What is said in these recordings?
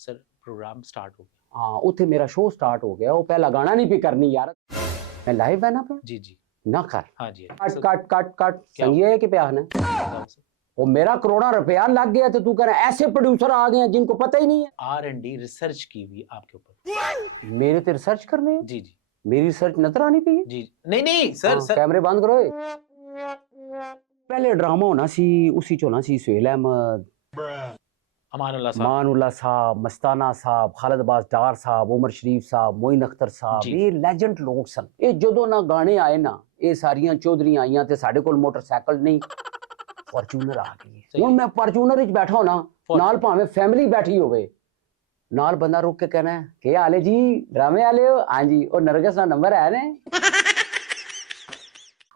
Sir programme start हो गया। हाँ उत्थे मेरा शो स्टार्ट हो गया। वो पहला गाना नहीं पे करनी यार, मैं लाइव है ना पे जी जी ना कर हाँ जी cut sir, cut cut cut क्या संगी है कि प्यार ने क्या हुआ सर? वो मेरा करोड़ा रुपया लग गया तो तू कह रहा है ऐसे प्रोड्यूसर आ गए हैं जिनको पता ही नहीं है। R&D रिसर्च की हुई आपके ऊपर। मेरे ते रिसर्च करने है, जी जी मेरी रिसर्च नजर आनी पई है। जी नहीं नहीं सर हाँ, सर कैमरे बंद करो ए। पहले ड्रामा होना सी, उसी च होना सी सुहेल अहमद, अमानुल्लाह साहब। मानुल्ला साहब, मस्ताना साहब, खालिद अब्बास डार साहब, उमर शरीफ साहब, मोइन अख्तर साहब, जी। ये लेजेंड लोग सन। ये जदों ना गाने आए ना, ये सारियां चौधरियां आईयां ते साडे कोल मोटरसाइकिल नहीं फॉर्च्यूनर आ गई सही हुण है। मैं फॉर्च्यूनर विच बैठा होना, नाल भावें फैमिली बैठी होवे, नाल बंदा रुक के कहना है के हाल है जी, ड्रामे वाले हो? हाँ जी। और नरगिस दा नंबर है ने?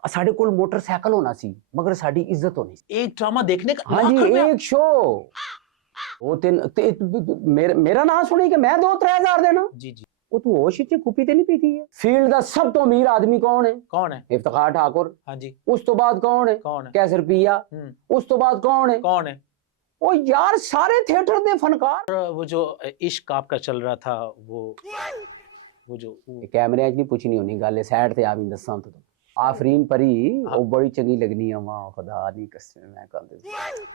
साडे कोल मोटरसाइकिल होना सी मगर साडी इज्जत होनी सी। एक ड्रामा देखने का हाँ लाख जी, रुपया? एक शो वो मेरा नाम सुनी कि मैं 2-3 हज़ार देना। जी जी वो तू होश च कुपी ते नहीं पीती है। फील्ड दा सब तो अमीर आदमी कौन है? कौन है? इफ्तिखार ठाकुर। हाँ जी उस तो बाद कौन है? कौन है? कैसर पिया। उस तो बाद कौन है? कौन है? ओ यार सारे थिएटर दे फनकार। वो जो इश्क आपका चल रहा था वो जो कैमरे च नहीं पूछनी होनी गल, साइड ते आ भी दसां तो आफरीन परी वो बड़ी चंगी लगनी है। मां खुदा दी कसम मैं कहंदे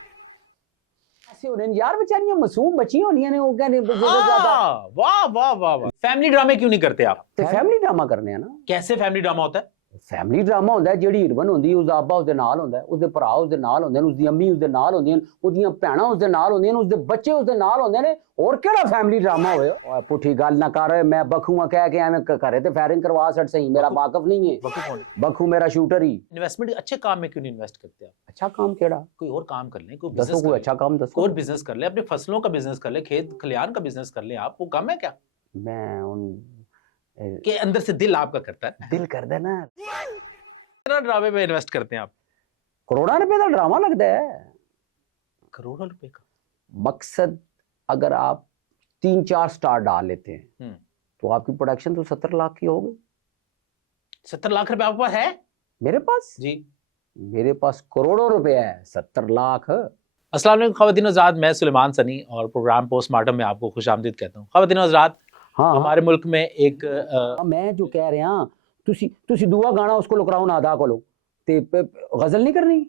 ऐसे होने यार, बेचारियां मासूम बच्चियां होनियां ने, वो कहने ज्यादा। वाह वाह वाह वाह। फैमिली ड्रामे क्यों नहीं करते आप? ते फैमिली ड्रामा करने हैं ना। कैसे फैमिली ड्रामा होता है? फैमिली ड्रामा ਹੁੰਦਾ ਜਿਹੜੀ ਹੀਰੋਇਨ ਹੁੰਦੀ ਉਸਦਾ ਅੱਬਾ ਉਸਦੇ ਨਾਲ ਹੁੰਦਾ, ਉਸਦੇ ਭਰਾ ਉਸਦੇ ਨਾਲ ਹੁੰਦੇ ਨੇ, ਉਸਦੀ ਅੰਮੀ ਉਸਦੇ ਨਾਲ ਹੁੰਦੀਆਂ ਨੇ, ਉਹਦੀਆਂ ਭੈਣਾਂ ਉਸਦੇ ਨਾਲ ਹੁੰਦੀਆਂ ਨੇ, ਉਸਦੇ ਬੱਚੇ ਉਸਦੇ ਨਾਲ ਹੁੰਦੇ ਨੇ। ਹੋਰ ਕਿਹੜਾ ਫੈमिली ड्रामा ਹੋਵੇ? ਓਏ ਪੁੱਠੀ ਗੱਲ ਨਾ ਕਰ, ਮੈਂ ਬਖੂਆ ਕਹਿ ਕੇ ਐਵੇਂ ਘਰੇ ਤੇ ਫਾਇਰਿੰਗ ਕਰਵਾ ਛੱਡ ਸਹੀ, ਮੇਰਾ ਵਾਕਫ ਨਹੀਂ ਹੈ। बखू कौन? बखू मेरा शूटर ही। इन्वेस्टमेंट अच्छे काम में क्यों नहीं इन्वेस्ट करते आप? अच्छा काम केड़ा? कोई और काम कर लें, कोई दसो बिजनेस कोई कर अच्छा लें, काम कोई दसो। और बिजनेस कर लें, अपने फसलों का बिजनेस कर लें, खेत खलियान का बिजनेस कर लें आप, वो कम है क्या? मैं उन कि अंदर से दिल आपका करता है दिल कर देना। कितना ड्रामे में इन्वेस्ट करते हैं आप? करोड़ा रुपए का ड्रामा लगता है। करोड़ों रुपए का मकसद अगर आप 3-4 स्टार डाल लेते हैं तो आपकी प्रोडक्शन तो 70 लाख की हो गई। 70 लाख रुपए आपके पास है? मेरे पास जी मेरे पास करोड़ों रुपए है, 70 लाख। अस्सलाम वालेकुम ख़वातीन हज़रात, मैं सुलेमान सनी और प्रोग्राम पोस्टमार्टम में आपको खुशामदीद कहता हूँ। ख़वातीन हज़रात, हाँ हमारे मुल्क में एक मैं जो कह रहा तुसी दुआ गाना उसको लुकराओ ना अदा करो ते गजल नहीं करनी।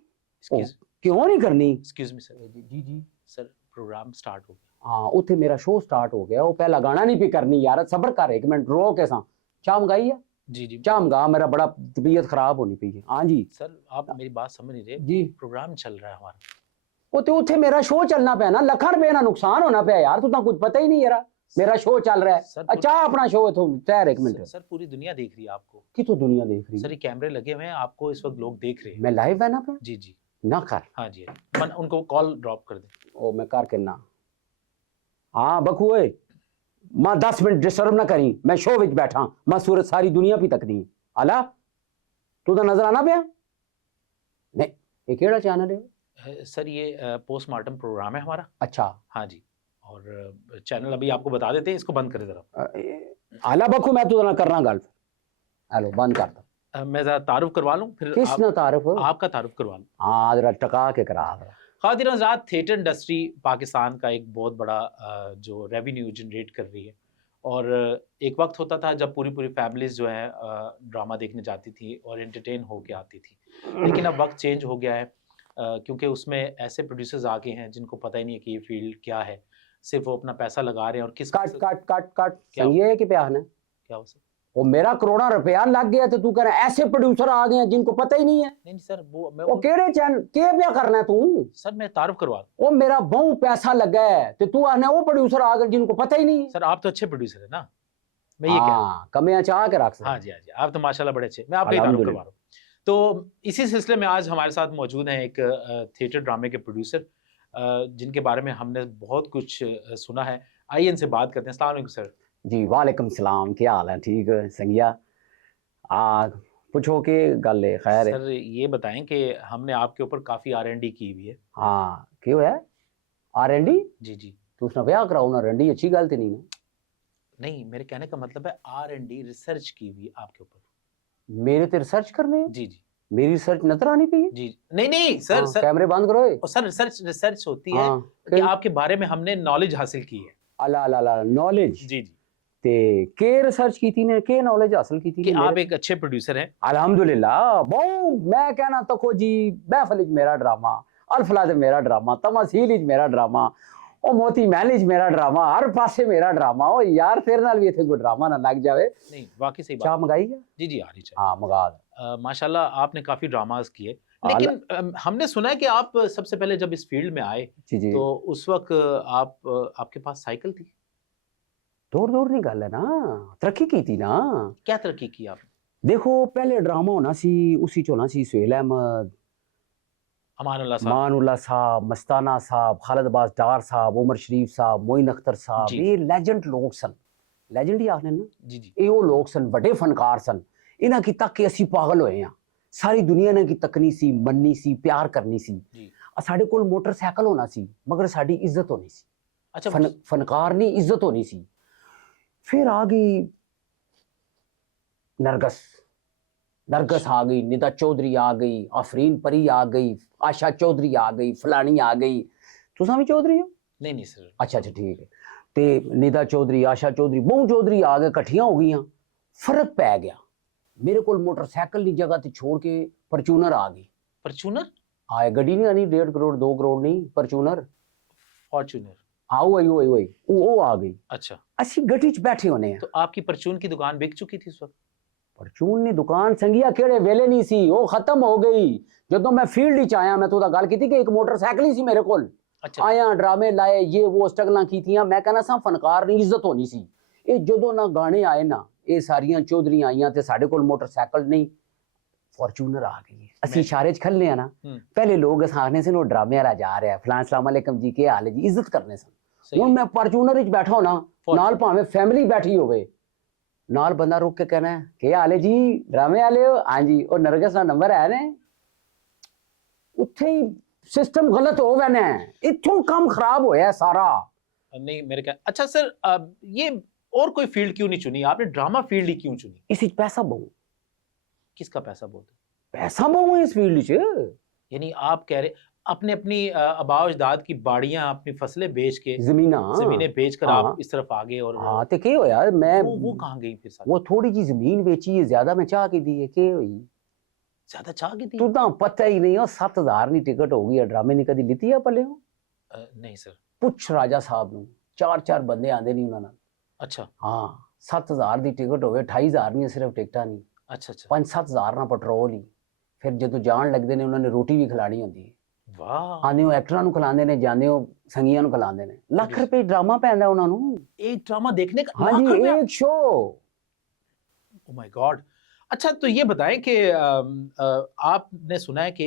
क्यों नहीं करनी? Excuse me sir. जी जी सर प्रोग्राम स्टार्ट हो गया। हाँ उत्थे मेरा शो स्टार्ट हो गया। वो पहला गाना नहीं पे करनी यार, सबर कर एक मिनट, रो के सा चाह मंगाई है। जी जी चाह मंगा, मेरा बड़ा तबीयत खराब होनी पई है। हाँ जी सर, आप मेरी बात समझ नहीं रहे। जी प्रोग्राम चल रहा है हमारा। वो तो उत्थे मेरा शो चलना पे ना, लखा रुपए ना नुकसान होना पे यार, तू तो कुछ पता ही नहीं यार। मेरा शो चल रहा है। सर अच्छा अपना शो है तो ठहर एक मिनट। सर पूरी दुनिया देख रही है आपको। की तो दुनिया देख रही सर है। ये कैमरे लगे हुए हैं, आपको इस वक्त लोग देख रहे हैं। मैं लाइव है ना पे जी जी ना कर हाँ जी, मन उनको कॉल ड्रॉप कर दें। ओ मैं कर के ना। हाँ बखू ओए मां 10 मिनट डिस्टर्ब ना करी, मैं शो विच बैठा, मैं सूरत सारी दुनिया भी तकनी है। आला तू तो नजर आना पिया नहीं, ये केड़ा चैनल है? सर ये पोस्टमार्टम प्रोग्राम है हमारा। अच्छा हाँ जी, और चैनल अभी आपको बता देते हैं, इसको बंद करें जरा। आला बखू मैं तो ना करना गल। हेलो बंद कर दो। मैं जरा तारुफ करवा लूँ फिर किस ना तारुफ? आपका तारुफ करवा लूँ। हाँ जरा टका के करा। ख़वातीन हज़रात, थिएटर इंडस्ट्री पाकिस्तान का एक बहुत बड़ा जो रेवेन्यू जनरेट कर रही है, और एक वक्त होता था जब पूरी पूरी फैमिलीज़ जो है ड्रामा देखने जाती थी और एंटरटेन होके आती थी, लेकिन अब वक्त चेंज हो गया है क्योंकि उसमें ऐसे प्रोड्यूसर्स आ गए हैं जिनको पता ही नहीं है कि ये फील्ड क्या है, सिर्फ वो अपना पैसा लगा रहे हैं। और किस कट कट कट कट क्या सही है कि प्यार ने क्या हो सर? वो मेरा करोड़ा रुपया लग गया तो तू कह रहा है ऐसे प्रोड्यूसर आ गए हैं जिनको पता ही नहीं है। नहीं सर, वो केड़े चैनल के क्या करना है तू? सर मैं तारुफ करवा दूं। वो मेरा बहु पैसा लगा है तो तू आने वो प्रोड्यूसर आ गए जिनको पता ही नहीं है। सर आप तो अच्छे प्रोड्यूसर है ना, मैं ये कह रहा हूं। कमियां चाह के रख सकते। हाँ जी हाँ जी, आप तो माशाल्लाह बड़े अच्छे, मैं आपका ही तारुफ करवा रहा हूँ। तो इसी सिलसिले में आज हमारे साथ मौजूद हैं एक थिएटर ड्रामे के प्रोड्यूसर जिनके बारे में हमने बहुत कुछ सुना है। आइए इनसे बात करते हैं। अस्सलाम वालेकुम सर। जी वालेकुम सलाम, क्या हाल है? ठीक है संगिया। पूछो के गल है? खैर है सर ये बताएं कि हमने आपके ऊपर काफ़ी R&D की हुई है। हाँ क्यों है R&D? जी जी तू उसने ब्याह कराओ ना, R&D अच्छी गल तो नहीं ना? नहीं, मेरे कहने का मतलब है R&D रिसर्च की हुई है आपके ऊपर। मेरे ते रिसर्च करने हैं? जी जी मेरी रिसर्च नजर आनी पई है। जी नहीं नहीं सर, सर कैमरे बंद करो। और सर रिसर्च होती है हाँ, कि आपके बारे में हमने नॉलेज हासिल की है। अला अला अला नॉलेज जी जी ते के रिसर्च की थी ने के नॉलेज हासिल की थी कि आप एक अच्छे प्रोड्यूसर हैं। अल्हम्दुलिल्लाह बहु मैं कहना तको जी महफिल मेरा ड्रामा अल्फला ते मेरा ड्रामा तमासील मेरा ड्रामा ओ मोती महल मेरा ड्रामा हर पासे मेरा ड्रामा ओ यार तेरे नाल भी इथे कोई ड्रामा ना लग जावे। नहीं वाकई सही चाह बात। मंगाई है? जी जी आ रही चाहिए। हाँ मंगा दे। माशाल्लाह आपने काफी ड्रामास किए, आला- लेकिन हमने सुना है कि आप सबसे पहले जब इस फील्ड में आए जी जी तो उस वक्त आप आपके पास साइकिल थी। दूर दूर नहीं गल है ना तरक्की की थी ना। क्या तरक्की की आपने? देखो पहले ड्रामा होना सी उसी च होना सी सुहेल अहमद अमानुल्लाह साहब। मानुल्लाह साहब मस्ताना साहब खालिद अब्बास डार साहब उमर शरीफ साहब मोइन अख्तर साहब जी ये लेजेंड लोग सन लेजेंड ही आखने ना जी जी ਇਹ ਉਹ ਲੋਕ ਸਨ ਵੱਡੇ ਫਨਕਾਰ ਸਨ ਇਹਨਾਂ ਕੀ ਤੱਕ ਕੇ ਅਸੀਂ ਪਾਗਲ ਹੋਏ ਆ ਸਾਰੀ ਦੁਨੀਆ ਨੇ ਕੀ ਤੱਕਣੀ ਸੀ ਮੰਨਣੀ ਸੀ ਪਿਆਰ ਕਰਨੀ ਸੀ जी ਸਾਡੇ ਕੋਲ ਮੋਟਰਸਾਈਕਲ ਹੋਣਾ ਸੀ ਮਗਰ ਸਾਡੀ ਇੱਜ਼ਤ ਹੋਣੀ ਸੀ अच्छा ਫਨਕਾਰ ਨਹੀਂ ਇੱਜ਼ਤ ਹੋਣੀ ਸੀ ਫਿਰ ਆ ਗਈ नरगस नरगस आ गई निदा चौधरी आ गई आफरीन परी आ गई आशा चौधरी आ गई फलानी आ गई तुसा भी चौधरी हो नहीं नहीं सर। अच्छा अच्छा ठीक है ते निदा चौधरी आशा चौधरी बहु चौधरी आ गए कट्ठियां हो गई फर्क पै गया मेरे को मोटरसाइकिल की जगह ते छोड़ के परचूनर आ गई फॉर्च्यूनर आए गड्डी नहीं आनी 1.5 करोड़ 2 करोड़ नहीं परचूनर फॉर्च्यूनर आओ आई आई आई वो आ गई अच्छा। ਅਸੀਂ ਗੱਡੀ 'ਚ बैठे होने हैं तो आपकी परचून की दुकान बिक चुकी थी उस वक्त? परचून ने दुकान संगिया केड़े वेले नहीं सी वो खत्म हो गई ਜਦੋਂ मैं फील्ड ਵਿੱਚ ਆਇਆ ਮੈਂ ਤਾਂ ਗੱਲ ਕੀਤੀ ਕਿ ਇੱਕ ਮੋਟਰਸਾਈਕਲ ਹੀ ਸੀ ਮੇਰੇ ਕੋਲ अच्छा ਆਇਆ ਡਰਾਮੇ ਲਾਏ ਇਹ ਉਹ ਸਟਰਗਲਾਂ ਕੀਤੀਆਂ ਮੈਂ ਕਹਿੰਦਾ ਸਾਂ ਫਨਕਾਰ ਦੀ ਇੱਜ਼ਤ ਹੋਣੀ ਸੀ ਇਹ ਜਦੋਂ ਨਾ ਗਾਣੇ ਆਏ ਨਾ ਇਹ ਸਾਰੀਆਂ ਚੌਧਰੀਆਂ ਆਈਆਂ ਤੇ ਸਾਡੇ ਕੋਲ ਮੋਟਰਸਾਈਕਲ ਨਹੀਂ ਫੋਰਚੂਨਰ ਆ ਗਈ ਅਸੀਂ ਇਸ਼ਾਰੇ 'ਚ ਖੱਲੇ ਆ ਨਾ ਪਹਿਲੇ ਲੋਕ ਸਾਹਨੇ ਸੇ ਉਹ ਡਰਾਮੇ ਵਾਲਾ ਜਾ ਰਿਹਾ ਫਲਾਂ ਸਲਾਮ ਅਲੈਕਮ ਜੀ ਕੀ ਹਾਲ ਹੈ ਜੀ ਇੱਜ਼ਤ ਕਰਨੇ ਸਨ सही ਹੁਣ है। ਮੈਂ ਫੋਰਚੂਨਰ ਵਿੱਚ ਬੈਠਾ ਹੋਣਾ ਨਾਲ ਭਾਵੇਂ ਫੈਮਿਲੀ ਬੈਠੀ ਹੋਵੇ ਨਾਲ ਬੰਦਾ ਰੁਕ ਕੇ ਕਹਿਣਾ ਕੀ ਹਾਲ ਹੈ ਜੀ ਡਰਾਮੇ ਵਾਲੇ ਹੋ ਹਾਂਜੀ ਉਹ ਨਰਗਸ ਦਾ ਨੰਬਰ ਹੈ ਨੇ ਉੱਥੇ ਹੀ सिस्टम गलत हो गया ना इत्थों काम खराब होया सारा नहीं मेरे क्या अच्छा सर ये और कोई फील्ड क्यों नहीं चुनी आपने? ड्रामा फील्ड ही क्यों चुनी? इस विच पैसा बहु किसका पैसा बहुत है? पैसा बहु है इस फील्ड च यानी आप कह रहे अपने अपनी आबाओ अजदाद की बाड़ियां अपनी फसलें बेच के जमीनें बेचकर हाँ। आप इस तरफ आ गए और हाँ तो क्या होया मैं वो कहाँ गई फिर साथ? वो थोड़ी जी जमीन बेची है ज्यादा मैं चाह के दी है क्या हुई ज्यादा चाह की थी? तू तो पता ही नहीं हो 7,000 नी टिकट हो गई ड्रामे ने कदी लीती है पले नहीं सर। पुछ राजा साहब नु 4 बंदे आंदे नहीं उन्होंने अच्छा हाँ 7,000 दी टिकट होवे 28,000 नहीं सिर्फ टिकटा नहीं अच्छा अच्छा 5-7,000 ना पेट्रोल ही फिर जो जान लगते ने उन्होंने रोटी भी खिलानी होती है वाह आने एक्टਰਾਂ ਨੂੰ ਖਿਲਾਉਂਦੇ ਨੇ ਜਾਂਦੇ ਹੋ ਸੰਗੀਆਂ ਨੂੰ ਖਿਲਾਉਂਦੇ ਨੇ ਲੱਖ ਰੁਪਏ ਡਰਾਮਾ ਪੈਂਦਾ ਉਹਨਾਂ ਨੂੰ एक ड्रामा देखने का हाँ लाख जी रुपया? एक शो ओ माय गॉड। अच्छा तो ये बताएं कि आपने सुना है कि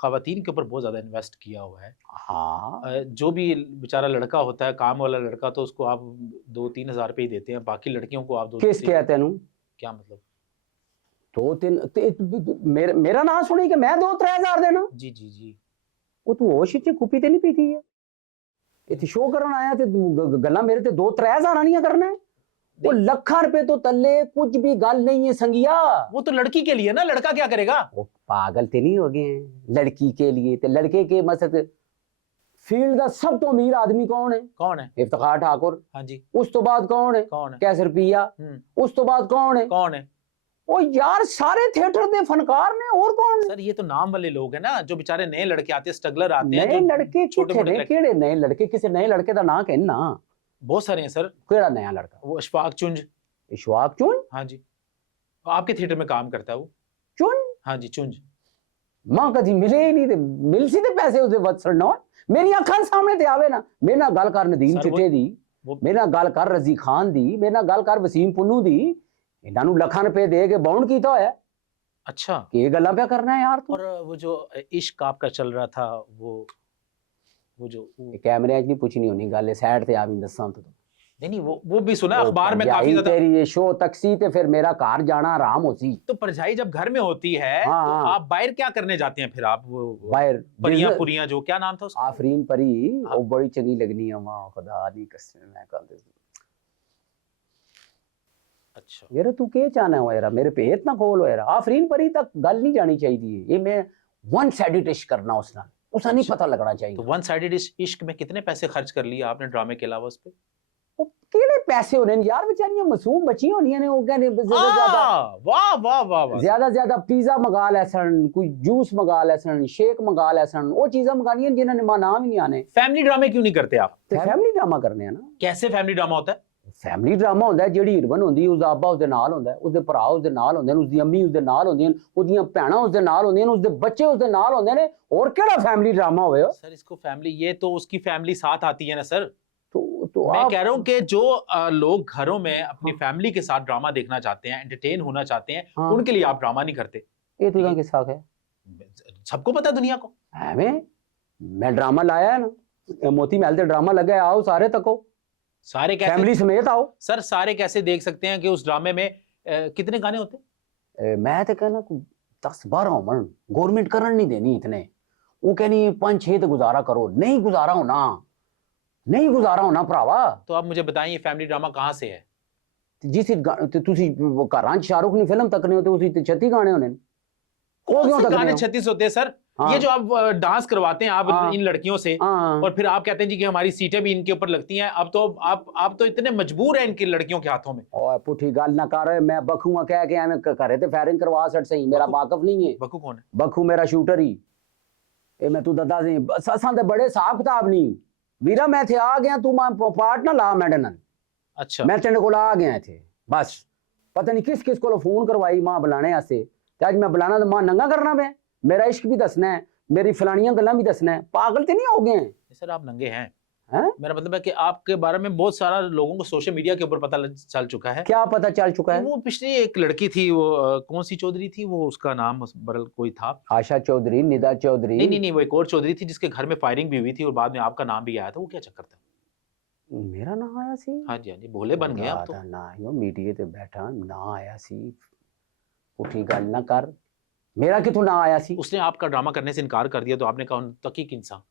खवातीन के ऊपर बहुत ज़्यादा इन्वेस्ट किया हुआ है। हाँ जो भी बेचारा लड़का होता है काम वाला लड़का तो उसको आप 2-3 हज़ार रुपये ही देते हैं, बाकी लड़कियों को आप किस कहते हैं क्या मतलब? 2-3 मेरा नाम सुनी कि मैं 2-3 हजार देना जी जी जी वो तू होश च कुपी ते नहीं पीती है इतने शो करन आया ते गल्ला मेरे ते 2-3 हजार नहीं करना है वो लखा रुपए तो तल्ले कुछ भी गल नहीं है संगिया वो तो लड़की के लिए ना, लड़का क्या करेगा? वो पागल ते नहीं हो गए हैं लड़की के लिए ते लड़के के मसद फील्ड का सब तो अमीर आदमी कौन है? कौन है? इफ्तिखार ठाकुर। हाँ जी। उस तो बाद कौन है? कौन है? कैसर पिया। उस तो बाद कौन है? कौन है? ओ यार सारे थिएटर दे फनकार ने और कौन है? सर ये तो नाम वाले लोग हैं ना, जो बेचारे नए लड़के आते हैं, स्ट्रगलर आते हैं, नए जो लड़के छोटे-मोटे किथे केड़े नए लड़के किसी नए लड़के दा नाम कहना बहुत सारे हैं सर। केड़ा नया लड़का? वो अशफाक चुंज। इशफाक चुन? हाँ जी आपके थिएटर में काम करता है वो। चुन? हाँ जी चुंज। मां कदी मिले ही नहीं ते मिल सी ते पैसे उसदे वत्सर ना मेरी अखां सामने ते आवे ना मेरे नाल गल कर नदीम सर, चिट्टे दी वो- मेरे नाल गल कर रजी खान दी मेरे नाल गल कर वसीम पुन्नू दी इन्हां नूं लखां रुपए दे के बाउंड कीता होया अच्छा कि ये गल्लां पे करना है यार तू और वो जो इश्क आपका चल रहा था वो कैमरे च नहीं पूछनी होनी गल साइड ते आवी दसां तो नहीं वो भी सुना अखबार में काफी ज्यादा। तेरी ये शो तकसी ते फिर मेरा घर जाना आराम होसी तो परछाई जब घर में होती है हाँ, तो हाँ। आप बाहर क्या करने जाते हैं फिर? आप वो बाहर परियां पुरियां जो क्या नाम था उसका? आफरीन परी वो बड़ी चंगी लगनी है मां खुदा दी कसम मैं कल दे अच्छा यार तू के चाहना हो यार मेरे पे इतना खोल हो यार आफरीन परी तक गल नहीं जानी चाहिए ये मैं वन साइडेड इश्क करना उसना उसा नहीं अच्छा। पता लगना चाहिए तो वन साइडेड इश्क में कितने पैसे खर्च कर लिए आपने ड्रामे के अलावा उस पे? ਕਿਹੜੇ ਪੈਸੇ ਹੋਣੇ ਨੇ ਯਾਰ ਵਿਚਾਰੀਆਂ ਮਾਸੂਮ ਬੱਚੀਆਂ ਹੋਣੀਆਂ ਨੇ ਉਹ ਕਹਿੰਦੇ ਜ਼ਿਆਦਾ वाह वाह वाह वाह ਜ਼ਿਆਦਾ ਪੀਜ਼ਾ ਮੰਗਾ ਲੈ ਸਨ ਕੋਈ ਜੂਸ ਮੰਗਾ ਲੈ ਸਨ ਸ਼ੇਕ ਮੰਗਾ ਲੈ ਸਨ ਉਹ ਚੀਜ਼ਾਂ ਮੰਗਾਣੀਆਂ ਜਿਨ੍ਹਾਂ ਨੇ ਨਾਮ ਹੀ ਨਹੀਂ ਆਨੇ फैमिली ड्रामे क्यों नहीं करते आप ਤੇ ਫੈਮਿਲੀ ਡਰਾਮਾ ਕਰਨੇ ਆ ਨਾ कैसे फैमिली ड्रामा होता है ਫੈਮਿਲੀ ਡਰਾਮਾ ਹੁੰਦਾ ਜਿਹੜੀ ਹੀਰੋਇਨ ਹੁੰਦੀ ਉਸਦਾ ਅੱਬਾ ਉਸਦੇ ਨਾਲ ਹੁੰਦਾ ਉਸਦੇ ਭਰਾ ਉਸਦੇ ਨਾਲ ਹੁੰਦੇ ਨੇ ਉਸਦੀ ਅੰਮੀ ਉਸਦੇ ਨਾਲ ਹੁੰਦੀਆਂ ਨੇ ਉਹਦੀਆਂ ਭੈਣਾਂ ਉਸਦੇ ਨਾਲ ਹੁੰਦੀਆਂ ਨੇ ਉਸਦੇ ਬੱਚੇ ਉਸਦੇ ਨਾਲ ਹੁੰਦੇ ਨੇ ਹੋਰ ਕਿਹੜਾ ਫੈਮਿਲੀ ਡਰਾਮਾ ਹੋਵੇ सर इसको फैमिली ये तो उसकी फैमिली साथ आती है ना सर तो मैं आप कह रहा हूँ कि जो लोग घरों में अपनी फैमिली के साथ ड्रामा देखना चाहते हैं एंटरटेन होना चाहते हैं हाँ। उनके लिए आप ड्रामा नहीं करते ये तो किस हक है सबको पता है दुनिया को ਐਵੇਂ मैं ड्रामा लाया है ना मोती महल से ड्रामा लगा है आओ सारे तको सारे कैसे फैमिली समेत आओ सर सारे कैसे देख सकते हैं कि उस ड्रामे में कितने गाने होते हैं मैं तो कहना 10-12 होमन गवर्नमेंट करन नहीं देनी इतने वो कहनी 5-6 तो गुजारा करो नहीं गुजारा होना भरावा तो आप मुझे बताएं ये फैमिली ड्रामा कहाँ से है जिस ਤੁਸੀਂ ਘਰਾਂ 'ਚ ਸ਼ਾਹਰੁਖ ਦੀ ਫਿਲਮ ਤੱਕਨੇ ਹੋ ਤੇ ਤੁਸੀਂ ਤੇ 36 ਗਾਣੇ ਹੋਣੇ ਨੇ ਉਹ कौन ਕਿਉਂ से ਤੱਕਨੇ गाने हो 36 होते हैं सर हाँ। ये जो आप डांस करवाते हैं आप हाँ। इन लड़कियों से हाँ और फिर आप कहते हैं जी कि हमारी सीटें भी इनके ऊपर लगती हैं अब तो आप तो इतने मजबूर हैं इनकी लड़कियों के हाथों में ਓਏ ਪੁੱਠੀ ਗੱਲ ਨਾ ਕਰ ਮੈਂ ਬਖੂਆ ਕਹਿ ਕੇ ਐਵੇਂ ਘਰੇ ਤੇ ਫਾਇਰਿੰਗ ਕਰਵਾ ਛੱਡ ਸਹੀ ਮੇਰਾ ਵਾਕਫ ਨਹੀਂ ਹੈ बक्कू कौन है ਬਖੂ ਮੇਰਾ ਸ਼ੂਟਰ ਹੀ ਇਹ ਮੈਂ ਤੂੰ ਦੱਦਾ ਸੀ ਅਸਾਂ ਦੇ ਬੜੇ ਹਿਸਾਬ ਕਿਤਾਬ ਨਹੀਂ ਵੀਰਾ ਮੈਂ ਇੱਥੇ ਆ ਗਿਆ ਤੂੰ ਪਾਰਟ ਨਾ ਲਾ ਮੇਰੇ ਨਾਲ अच्छा ਮੈਂ ਤੇਰੇ ਕੋਲ ਆ ਗਿਆ ਇੱਥੇ ਬਸ ਪਤਾ ਨਹੀਂ ਕਿਸ ਕੋਲੋਂ ਫੋਨ ਕਰਵਾਈ ਮਾਂ ਬੁਲਾਣੇ ਵਾਸਤੇ ਤੇ ਅੱਜ ਮੈਂ ਬੁਲਾਣਾ ਤੇ ਮਾਂ ਨੰਗਾ ਕਰਨਾ ਪਿਆ मेरा इश्क भी दसना है मेरी फलानियां गल्लां भी दसना है पागल तो नहीं हो गए सर आप नंगे हैं हैं मेरा मतलब है कि आपके बारे में बहुत सारा लोगों को सोशल मीडिया के ऊपर पता चल चुका है क्या पता चल चुका है वो पिछली एक लड़की थी वो कौन सी चौधरी थी वो उसका नाम बरल कोई था आशा चौधरी निदा चौधरी नहीं वो एक और चौधरी थी जिसके घर में फायरिंग भी हुई थी और बाद में आपका नाम भी आया था वो क्या चक्कर था मेरा नाम आया सी हाँ जी भोले बन गए आप तो ना यो मीडिया ते बैठा ना आया सी उठी गल ना कर मेरा किथों ना आया सी उसने आपका ड्रामा करने से इनकार कर दिया तो आपने कहा तकीक इंसान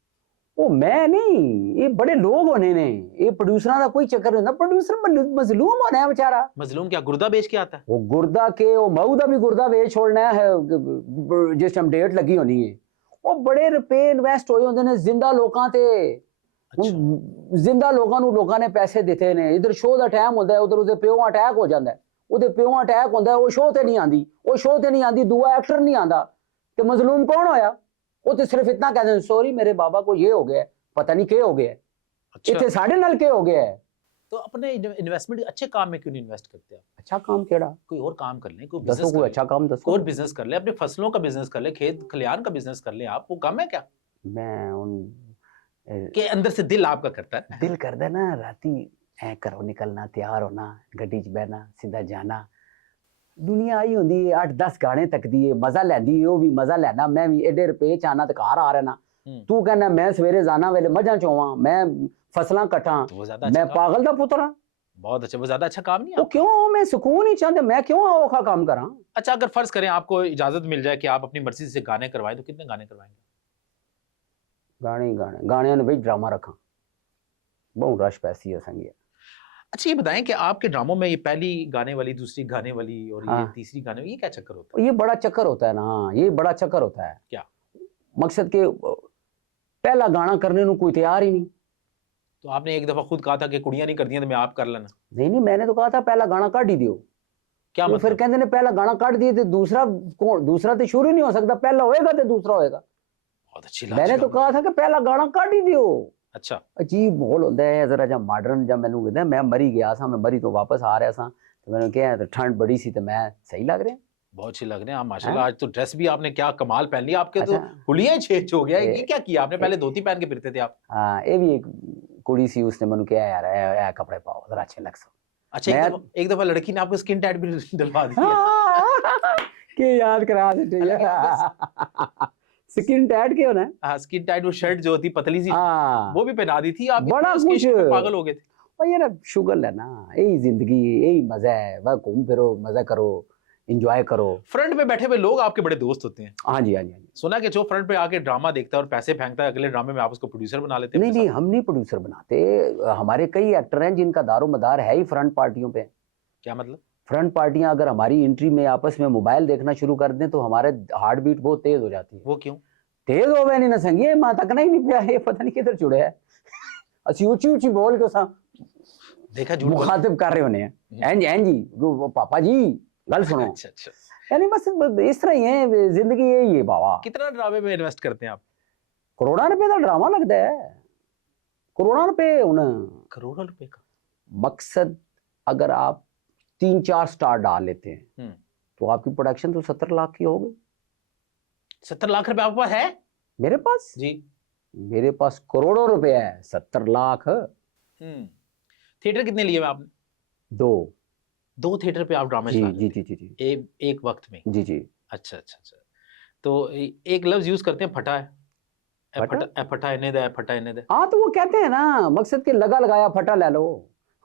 वो मैं नहीं ये बड़े लोग होने ने ये प्रोड्यूसर का कोई चक्कर नहीं प्रोड्यूसर मजलूम होना है बेचारा मजलूम क्या गुर्दा बेच के आता है वो गुर्दा के वो मऊ का भी गुर्दा बेच छोड़ना है जिस टाइम डेट लगी होनी है वो बड़े रुपए इन्वेस्ट होए होंदे ने जिंदा लोकां ते जिंदा लोकां नूं लोकां ने पैसे दिते ने इधर शो दा टाइम होंदा है उधर उहदे प्यो अटैक हो जांदा है ਉਹਦੇ ਪਿਓ ਅਟੈਕ ਹੁੰਦਾ ਉਹ ਸ਼ੋਅ ਤੇ ਨਹੀਂ ਆਂਦੀ ਦੂਆ ਐਕਟਰ ਨਹੀਂ ਆਂਦਾ ਤੇ ਮਜ਼ਲੂਮ ਕੌਣ ਹੋਇਆ ਉਹ ਤੇ ਸਿਰਫ ਇਤਨਾ ਕਹਿੰਦੇ ਸੌਰੀ ਮੇਰੇ ਬਾਬਾ को ये हो गया पता नहीं क्या हो गया ਇੱਥੇ ਸਾਡੇ ਨਾਲ ਕੀ ਹੋ ਗਿਆ तो अपने इन्वेस्टमेंट अच्छे काम में क्यों नहीं इन्वेस्ट करते आप अच्छा काम केड़ा कोई और काम कर लें कोई दसो कोई अच्छा काम दसो और बिजनेस कर ले अपने फसलों का बिजनेस कर ले खेत खलियान का बिजनेस कर ले आप वो कम है क्या मैं उन के अंदर से दिल आपका करता है दिल करदा ना राती ऐ घरों निकलना तैयार होना गड्डी च बहना सीधा जाना दुनिया आई होंदी 8-10 गाने तकदी है मजा लैंदी है वो भी मजा लैना मैं भी एडे रुपए च आना ते घर आ रहना तू कहना मैं सवेरे जाना वेले मझां चोवां मैं फसलां कटां मैं पागल दा पुत्तर हां बहुत अच्छा वो ज्यादा अच्छा काम नहीं है वो क्यों मैं सुकून ही चाहते मैं क्यों औखा काम करां अच्छा अगर फर्ज करें आपको इजाजत मिल जाए कि आप अपनी मर्जी से गाने करवाएं तो कितने गाने करवाएंगे गाने ने भाई ड्रामा रखा बहुत रश पैसी है संगी अच्छा ये बताएं कि आपके ड्रामों में ये पहली गाने वाली दूसरी गाने वाली और ये तीसरी गाने वाली ये क्या चक्कर होता है ये बड़ा चक्कर होता है ना ये बड़ा चक्कर होता है क्या मकसद के पहला गाना करने को कोई तैयार ही नहीं तो आपने एक दफा खुद कहा था कि कुड़ियां नहीं करती हैं तो मैं आप कर लेना नहीं मैं तो कहा था पहला गाना काट ही दियो क्या मतलब फिर कहते ने पहला गाना काट दिए तो दूसरा तो शुरू नहीं हो सकता पहला होएगा तो दूसरा होएगा बहुत अच्छी मैंने तो कहा था कि पहला गाना काट ही दियो अच्छा अजीब माहौल होता है जरा जब मॉडर्न जब मैंने कहता मैं मरी गया सा मैं मरी तो वापस आ रहा सा तो मैंने कहा तो ठंड बड़ी सी तो मैं सही लग रहे बहुत अच्छी लग रहे हैं आप माशाल्लाह आज तो ड्रेस भी आपने क्या कमाल पहन लिया आपके तो हुलिया चेंज हो गया ये क्या किया आपने पहले धोती पहन के फिरते थे आप हाँ ये भी एक कुड़ी सी उसने मैंने कहा यार ऐ कपड़े पाओ जरा अच्छे लग सो अच्छा एक दफा लड़की ने आपको स्किन टाइट भी डलवा दिया के याद करा दे स्किन टाइट क्यों ना हाँ स्किन टाइट वो शर्ट जो होती पतली सी वो भी पहना दी थी आप बड़ा कुछ पागल हो गए थे ये ना शुगर है ना यही जिंदगी यही मजा है वह घूम फिरो मजा करो एंजॉय करो फ्रंट पे बैठे हुए लोग आपके बड़े दोस्त होते हैं हाँ जी सुना कि जो फ्रंट पे आके ड्रामा देखता है और पैसे फेंकता है अगले ड्रामे में आप उसको प्रोड्यूसर बना लेते हैं नहीं हम नहीं प्रोड्यूसर बनाते हमारे कई एक्टर हैं जिनका दारोमदार है ही फ्रंट पार्टियों पे क्या मतलब फ्रंट पार्टियां अगर हमारी एंट्री में आपस में मोबाइल देखना शुरू कर दें तो हमारे हार्ट बीट बहुत तेज हो जाती है वो क्यों तेज हो गए नहीं ना संगी मां तकना ही नहीं पिया ये पता नहीं किधर जुड़े है अच्छी ऊंची ऊंची बोल के सा देखा झूठ बोल। मुखातिब कर रहे होने हैं एंज एंज जी वो पापा जी गल सुनो। अच्छा अच्छा। यानी बस इस तरह ही है जिंदगी, यही है बाबा। कितना ड्रामे में इन्वेस्ट करते हैं आप? करोड़ा रुपए का ड्रामा लगता है, करोड़ा रुपए हुन। करोड़ों रुपए का? मकसद अगर आप 3-4 स्टार डाल लेते हैं तो आपकी प्रोडक्शन तो 70 लाख की हो गई। 70 लाख रुपए आपके पास है? मेरे पास जी। मेरे पास करोड़ों रुपए है, 70 लाख। थिएटर कितने लिए आपने? 2 थिएटर पे आप ड्रामे जी चला जी लेते जी जी जी हैं एक वक्त में? जी जी। अच्छा अच्छा अच्छा। तो एक लफ्ज यूज करते हैं फटा है, फटा? फटा इन्ने दा, फटा इन्ने दा। हाँ तो वो कहते हैं ना, मकसद के लगा लगाया फटा ले लो।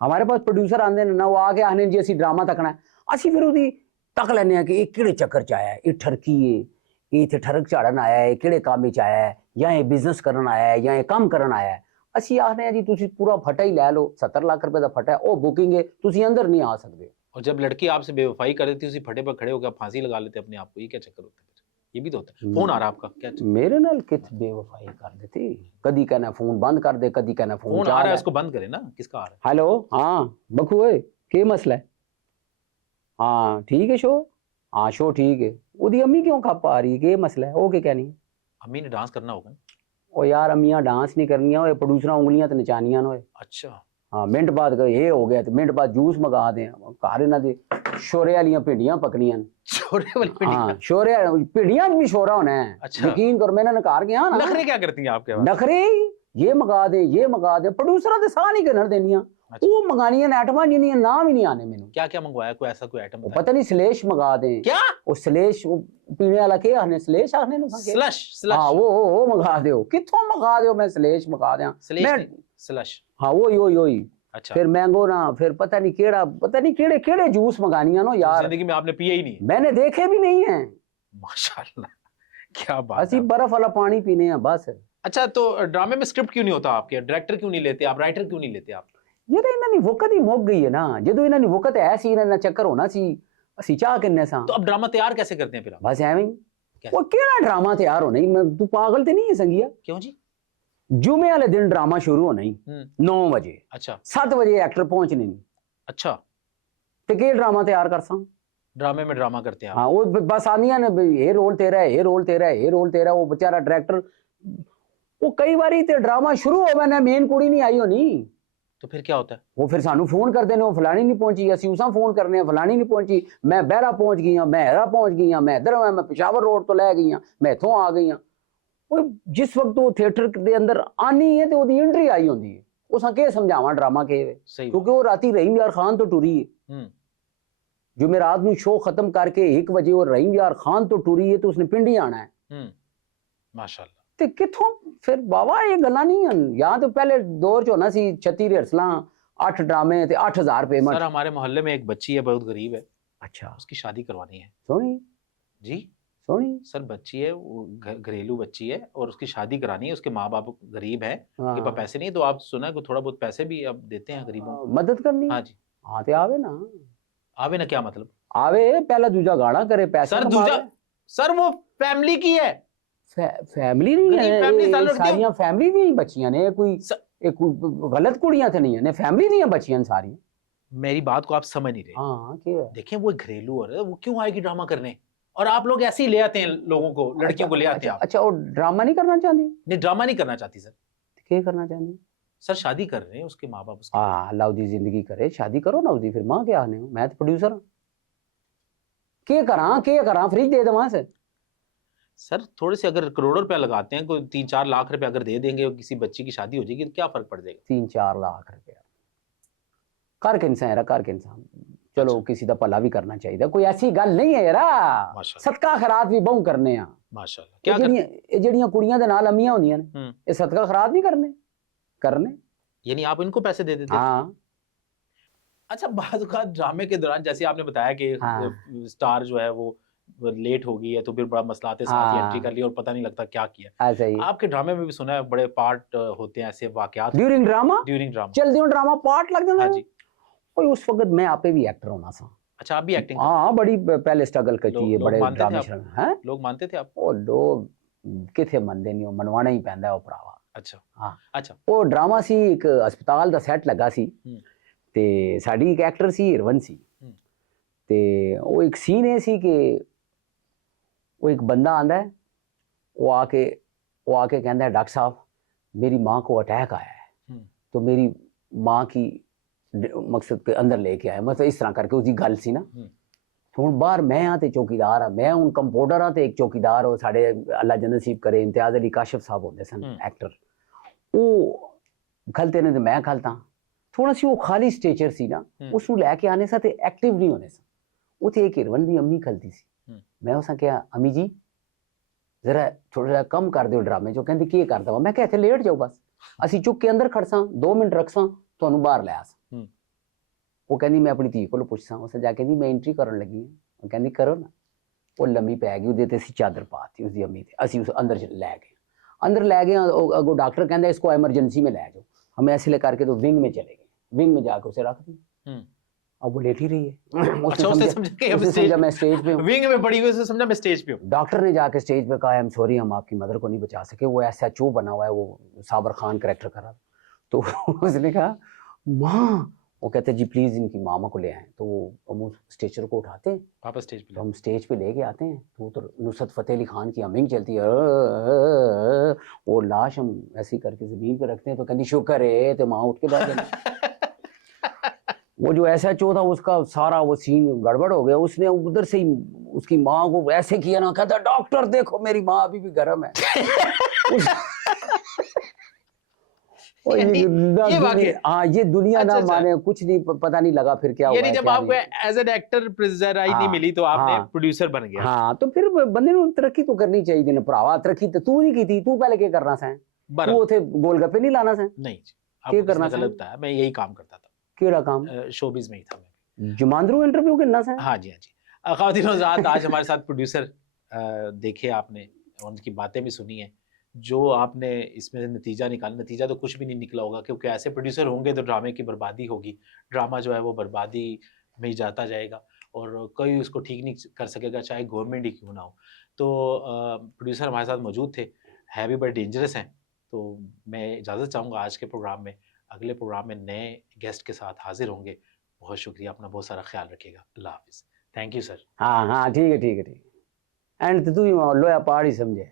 हमारे पास प्रोड्यूसर आंदे ने ना, वो आके आने जी ਅਸੀਂ ड्रामा तकना है, ਅਸੀਂ फिर ਉਹਦੀ तक ਲੈਨੇ ਆ कि ਇਹ ਕਿਹੜੇ ਚੱਕਰ ਚ ਆਇਆ ਹੈ, ਇਹ ਠਰਕੀ ਹੈ, ਇਹ ਇੱਥੇ ਠਰਕ ਝਾੜਨ ਆਇਆ ਹੈ, ਕਿਹੜੇ ਕੰਮ ਵਿੱਚ ਆਇਆ ਹੈ, ਜਾਂ ਇਹ ਬਿਜ਼ਨਸ ਕਰਨ ਆਇਆ ਹੈ, ਜਾਂ ਇਹ ਕੰਮ ਕਰਨ ਆਇਆ ਹੈ। ਅਸੀਂ ਆਖਦੇ ਆ ਜੀ ਤੁਸੀਂ पूरा फटा ही ले लो, 70 लाख रुपए ਦਾ फटा है, ਉਹ ਬੁਕਿੰਗ है, ਤੁਸੀਂ अंदर नहीं आ सकते। और जब लड़की आपसे बेवफाई कर देती है, उसी फटे पर खड़े होकर फांसी लगा लेते अपने आप को, ये क्या चक्कर होता है? ये भी तो होता है। फोन आ रहा है आपका, क्या चक्कर? मेरे नाल कित बेवफाई कर देती, कदी कहना फोन बंद कर दे, कदी कहना फोन फोन आ रहा है, उसको बंद करे ना। किसका आ रहा है? हेलो हाँ बखू ओए के मसला है? हाँ ठीक है शो, हाँ शो ठीक है। ਉਹਦੀ अम्मी क्यों खप आ रही है, के मसला है, वो के कहनी है? अम्मी ने डांस करना होगा ना। ओ यार अम्मियां डांस नहीं करनियां, ओए प्रोड्यूसर उंगलियां ते नचानियां ने। अच्छा। हाँ मिनट बाद ये हो गया तो मिनट बाद जूस मंगा दें, घर इन्हां दे शोरे वालियां भिंडियां पकनियां। छोरे वाली पिंडी। हाँ शोरे भिंडियां भी शोरा होना है। अच्छा। यकीन करो, मैंने घर गया ना, नखरे क्या करती हैं आपके पास? नखरे ये मंगा दे, ये मंगा दे, प्रोड्यूसर ते साह नहीं करन देनियां। अच्छा। वो मंगानियां आइटमां जिन्नियां नाम ही नहीं आने मैनू। क्या क्या मंगवाया, कोई ऐसा कोई आइटम? पता नहीं स्लेश मंगा दे। क्या? वो स्लेश वो पीने वाला के आने, स्लेश आने नु के? Slash slash. हाँ वो मंगा दो, कित्थों मंगा दो, मैं स्लेश मंगा दियां। स्लेश मैं नहीं, स्लश। हाँ वही। अच्छा। फिर मैंगो ना, फिर पता नहीं केड़े केड़े जूस मंगानियां नो यार, जिंदगी में आपने पिया ही नहीं है? मैंने देखे भी नहीं है। माशाल्लाह, क्या बात ਅਸੀਂ है। बर्फ वाला पानी पीने हैं बस। अच्छा, तो ड्रामे में स्क्रिप्ट क्यों नहीं होता आपके? डायरेक्टर क्यों नहीं लेते आप? राइटर क्यों नहीं लेते आप? ये तो इन्होंने वक्त ही मुक गई है ना, ਜਦੋਂ ਇਹਨਾਂ ਦੀ ਵਕਤ ਹੈ ਸੀ, ਇਹਨਾਂ ਦਾ ਚੱਕਰ ਹੋਣਾ ਸੀ, ਅਸੀਂ ਚਾਹ ਕਿੰਨੇ ਸਾਂ। तो अब ड्रामा तैयार कैसे करते हैं फिर आप? बस ਐਵੇਂ ਹੀ। कैसे? ਉਹ ਕਿਹੜਾ ਡਰਾਮਾ ਤਿਆਰ ਹੋਣਾ ਹੀ, ਤੂੰ ਪਾਗਲ ਤੇ ਨਹੀਂ ਹੈ ਸੰਗੀਆ? क्यों जी? जुमे वाले दिन ड्रामा शुरू होना ही 9 बजे, अच्छा 7 बजे एक्टर पहुंचने नहीं, अच्छा। ते के ड्रामा तैयार कर सा। ड्रामे में ड्रामा करते हैं आप? हाँ वो बस आनिया ने ये रोल तेरा है, ये रोल तेरा है, ये रोल तेरा। वो बेचारा डायरेक्टर वो कई बारी ते ड्रामा शुरू हो मैंने मेन कुड़ी नहीं आई होनी, तो फिर क्या होता है? वो फिर सानू फोन करते ने, वो फलानी नहीं पहुंची, असि उसा फोन करने फलानी नहीं पहुंची, मैं बहरा पहुंच गई, मैं हरा पहुंच गई, मैं इधर मैं पेशावर रोड तो लै गई, मैं इथों आ गई। वो जिस वक्त वो थिएटर के अंदर आनी है तो वो एंट्री आई होती है, उसा के समझावा ड्रामा के है। सही क्योंकि वो राती रहीम यार खान तो टुरी है, जो मेरा आदमी शो खत्म करके 1 बजे और रहीम यार खान तो टुरी है, तो उसने पिंड ही आना है। माशाल्लाह। ते किथों फिर बाबा ये गल्ला नहीं है। यहाँ तो पहले दौर च होना सी 36 रिहर्सलां, 8 ड्रामे ते 8000 पेमेंट। सर हमारे मोहल्ले में एक बच्ची है, बहुत गरीब है। अच्छा उसकी शादी करवानी है। सोनी जी सोनी सर, बच्ची है, वो घरेलू बच्ची है और उसकी शादी करानी है। उसके माँ बाप गरीब हैं, उनके पास पैसे नहीं, तो आप सुना कि थोड़ा बहुत पैसे भी अब देते हैं गरीबों को। मदद करनी। हाँ जी। हाँ ते आवे ना, आवे ना, क्या मतलब? आवे पहला दूजा गाना करे, पैसा सर दूजा, सर वो फैमिली की है, फैमिली नहीं है, फैमिली सारियां फैमिली दी बच्चियां ने, कोई गलत कुड़ियां तो नहीं है, फैमिली दी बच्चियां सारी। मेरी बात को आप समझ नहीं रहे। हाँ क्या देखें, वो घरेलू और वो क्यों आएगी ड्रामा करने, और आप लोग ऐसे ही ले आते हैं लोगों को, लड़कियों को ले आते हैं आप। अच्छा वो ड्रामा नहीं करना चाहती? नहीं, ड्रामा नहीं करना चाहती सर। क्या करना चाहती? सर शादी कर रहे हैं, उसके माँ बाप उसके। हाँ अल्लाह दी जिंदगी करे, शादी करो ना उसकी, फिर मां क्या आने, मैं तो प्रोड्यूसर हूं, के करा फ्री दे दे से। सर थोड़े से अगर करोड़ों रुपया लगाते हैं, कोई 3-4 लाख रुपया अगर दे देंगे और किसी बच्ची की शादी हो जाएगी, तो क्या फर्क पड़ जाएगा? 3-4 लाख रुपया कर के इंसान कर के इंसान, चलो अच्छा। किसी का भला भी करना चाहिए, कोई ऐसी गल नहीं है यार। सदका खैरात भी बहु करने आ। माशाल्लाह। क्या ਜਿਹੜੀਆਂ ਕੁੜੀਆਂ ਦੇ ਨਾਲ ਅਮੀਆਂ ਹੁੰਦੀਆਂ ਨੇ, ਇਹ ਸਦਕਾ ਖੈਰਾਤ नहीं करने, यानी आप इनको पैसे दे देते? हाँ। अच्छा, बात का ड्रामे के दौरान जैसे आपने बताया कि स्टार जो है वो लेट हो गई है, तो फिर बड़ा मसला आते साथ ही एंट्री कर ली और पता नहीं लगता क्या किया। ऐसा ही आपके ड्रामे में भी सुना है बड़े पार्ट होते हैं, ऐसे वाकयात ड्यूरिंग ड्रामा चलते ड्रामा पार्ट लग जाता है। कोई उस वक्त मैं आपे भी एक्टर होना सा। अच्छा, आप भी एक्टिंग? हाँ बड़ी पहले स्ट्रगल की है, बड़े ड्रामे हैं। लोग मानते थे आप? ओ लोग किथे मनदे नहीं, मनवाना ही पैंदा है वो भरावा। अच्छा हाँ अच्छा। वो ड्रामा सी एक अस्पताल दा सेट लगा सी, ਤੇ ਸਾਡੀ ਇੱਕ ਐਕਟਰ ਸੀ ਹਿਰਵਨ ਸੀ ਤੇ ਉਹ ਇੱਕ ਸੀਨ ਇਹ ਸੀ ਕਿ वो एक बंदा आंदा है, वो आके कहता है डॉक्टर साहब मेरी माँ को अटैक आया है तो मेरी माँ की मकसद के अंदर लेके आया, मतलब इस तरह करके उसकी गल सी ना। हुण बाहर मैं हाँ ते चौकीदार हाँ, मैं हूँ कंपाउंडर हाँ ते एक चौकीदार हो साढ़े अल्लाह जन्नत नसीब करे इम्तियाज अली काशिफ साहब होंदे सन एक्टर, वो खलते ने ते मैं खलता थोड़ा सी वो खाली स्टेचर सी ना, उसनू लैके आने सा ते एक्टिव नहीं होने सा। उत्थे एक हिरवन दी अम्मी खलती सी, मैं उस क्या अम्मी जी जरा थोड़ा जा कम कर दो ड्रामे चो, कहती की कर दवा, मैं क्या इत्थे लेट जाओ बस असी चुक के अंदर खड़सा 2 मिनट रखसा तुहानू बाहर लै आसा। वो कहती मैं अपनी धी को पुछसा, उस जाके कहती मैं एंट्री करन लगी हां, वो कहती करो ना। वो लम्मी पै गई, उहदे ते असी चादर पाती उसकी अम्मी ते, असी उस अंदर लै गए, अंदर लै गए अगो डॉक्टर कहता इसको एमरजेंसी में लै जाओ, हम ऐसे करके तो विंग में चले गए, विंग में जाके उसे रख दी। अब वो लेट ही रही है। अच्छा, उसने समझा कि अब समझा मैं स्टेज पे हूँ, विंग में पड़ी हुई, उसने समझा मैं स्टेज पे हूँ। डॉक्टर ने जाके स्टेज पे कहा आई एम सॉरी हम आपकी मदर को नहीं बचा सके, वो SHO बना हुआ है, वो साबर खान कैरेक्टर कर रहा। तो उसने कहा माँ, वो कहते जी प्लीज इनकी मामा को ले आए, तो हम उस स्टेचर को उठाते हैं वापस स्टेज पे, तो हम स्टेज पे लेके आते हैं तो नुसरत फतेह अली खान की हमिंग चलती है, वो लाश हम ऐसी करके जमीन पे रखते हैं तो कहती शुक्र है, तो माँ उठ के बैठ गई। वो जो SHO था उसका सारा वो सीन गड़बड़ हो गया, उसने उधर से ही उसकी माँ को ऐसे किया ना, कहता डॉक्टर देखो मेरी माँ अभी भी गर्म है। हाँ ये दुनिया ना माने कुछ नहीं पता नहीं लगा फिर क्या हुआ। यानी जब आपको एज एन एक्टर प्रेशराइज नहीं मिली तो आपने प्रोड्यूसर बन गया। हाँ तो फिर बंदे ने तरक्की तो करनी चाहिए ना भरावा, तरक्की तो तू नहीं की थी, तू पहले क्या करना सा, तू उथे गोलगप्पे नहीं लाना सा। नहीं क्या करना गलत था, मैं यही काम करता था। केड़ा काम? शोबिज में ही था मैं। जुमांद्रू इंटरव्यू करना सा। हाँ जी, हाँ जी। ख़वातीन हज़रात, आज हमारे साथ प्रोड्यूसर देखे आपने, उनकी बातें भी सुनी है, जो आपने इसमें नतीजा निकाला, नतीजा तो कुछ भी नहीं निकला होगा, क्योंकि ऐसे प्रोड्यूसर होंगे तो ड्रामे की बर्बादी होगी, ड्रामा जो है वो बर्बादी में ही जाता जाएगा और कोई उसको ठीक नहीं कर सकेगा, चाहे गवर्नमेंट ही क्यों ना हो। तो प्रोड्यूसर हमारे साथ मौजूद थे, है भी बड़े डेंजरस हैं। तो मैं इजाज़त चाहूँगा आज के प्रोग्राम में, अगले प्रोग्राम में नए गेस्ट के साथ हाजिर होंगे। बहुत शुक्रिया, अपना बहुत सारा ख्याल रखिएगा। अल्लाह हाफ़िज़। Thank you sir. हाँ हाँ ठीक है ठीक है ठीक है। एंड तू ही लोया पहाड़ ही समझे।